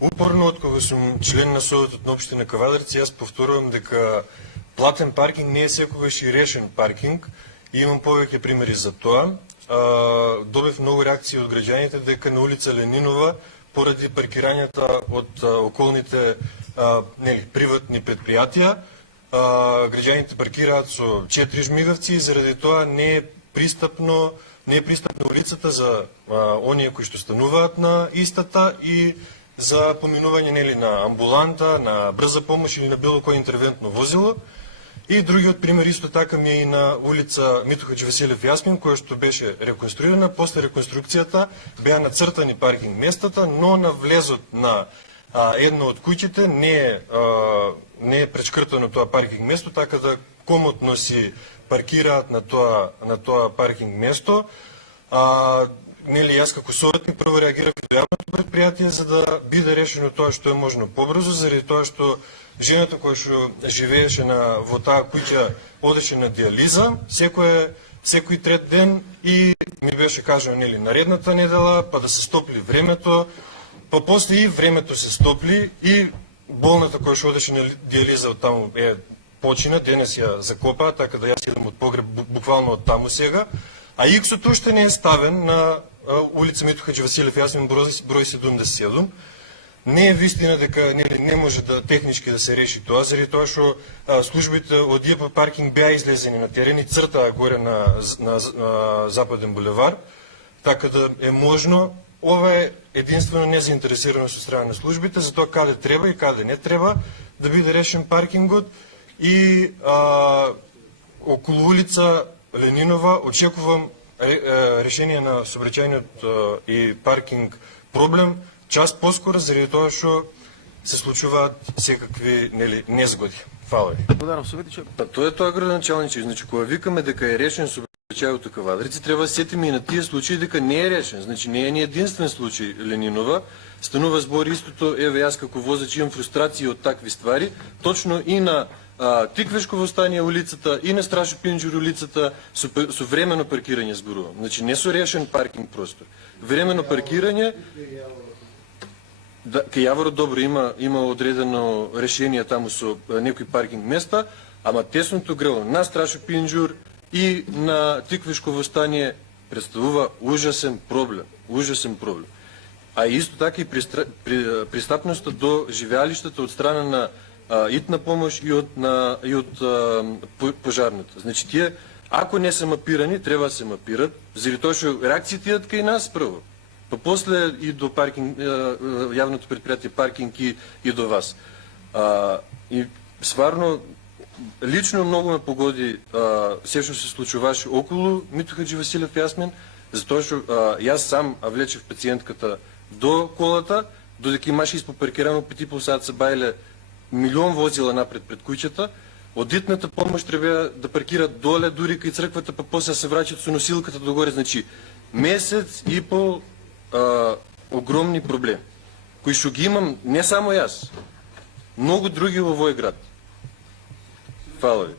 Упорно, откога сум член на Советот на општина Кавадарци, јас повторувам дека платен паркинг не е секогаш и решен паркинг и имам повеќе примери за тоа. Добив многу реакции од граѓаните дека на улица Ленинова, поради паркирањата од околните приватни предпријатија, граѓаните паркираат со 4 жмигавци и заради тоа не е пристапна улицата за оние кои што стануваат на истата и за поминување на амбуланта, на брза помош или на било кој интервентно возило. И другиот пример исто така ми е и на улица Миту Хадживасилев Јасмин, која што беше реконструирана. После реконструкцијата беа нацртани паркинг местата, но на влезот на едно од куќите не е пречкртано тоа паркинг место, така да комотно си паркираат на тоа паркинг место. Јас како советник прво реагирав до јавното предпријатие за да биде решено тоа што е можно побрзо, заради тоа што жената која што живееше во таа куќа одеше на диализа секој трет ден и ми беше кажано наредната недела, па да се стопли времето, па после и времето се стопли и болната која што одеше на диализа од таму почина, денес ја закопаа, така да јас идам од погреб буквално од таму сега, а иксот уште не е ставен на улица Миту Хадживасилев Јасмин број 77. Не е вистина дека не може технички да се реши тоа, заради тоа што службите од ЈП паркинг беа излезени на терен и цртаа горе на Западен булевар, така да е можно. Ова е единствено незаинтересираност од страна на службите за тоа каде треба и каде не треба да биде решен паркингот и околу улица Ленинова очекувам решение на сообраќајниот и паркинг проблем час поскоро, заради тоа што се случуваат секакви незгоди. Фала ви. Тоа е тоа, градоначалниче. Значи, кога викаме дека е решен сообраќајот Кавадарци, треба да сетиме и на тие случаи дека не е решен. Значи, не е ни единствен случај Ленинова. Станува збор истото, еве јас како возач имам фрустрации од такви ствари, точно и на Тиквешково стание улицата и на Страшо Пинџур улицата со времено паркирање зборувам. Значи не со решен паркинг простор. Времено паркирање кај Јаворот добро има одредено решение таму со некои паркинг места, ама тесното грело на Страшо Пинџур и на Тиквешково стание представува ужасен проблем. Ужасен проблем. А исто така и пристапноста до живеалиштата од страна на итна помош и од пожарната. Значи тие, ако не се мапирани, треба да се мапират, заради тоа што реакциите идат кај нас прво. Па после и до паркинг, јавното предпријатие паркинг и до вас. И сварно, лично многу ме погоди се што се случуваше околу Миту Хадживасилев Јасмин, затоа што јас сам влечев пациентката до колата, додека имаше испопаркирано 5,5 сат се бајле милион возила напред пред куќата, од итната помош треба да паркират доле, дури кај црквата, па после се враќат со носилката догоре. Значи, месец и пол огромни проблеми, кои што ги имам не само јас, многу други во овој град. Фала ви.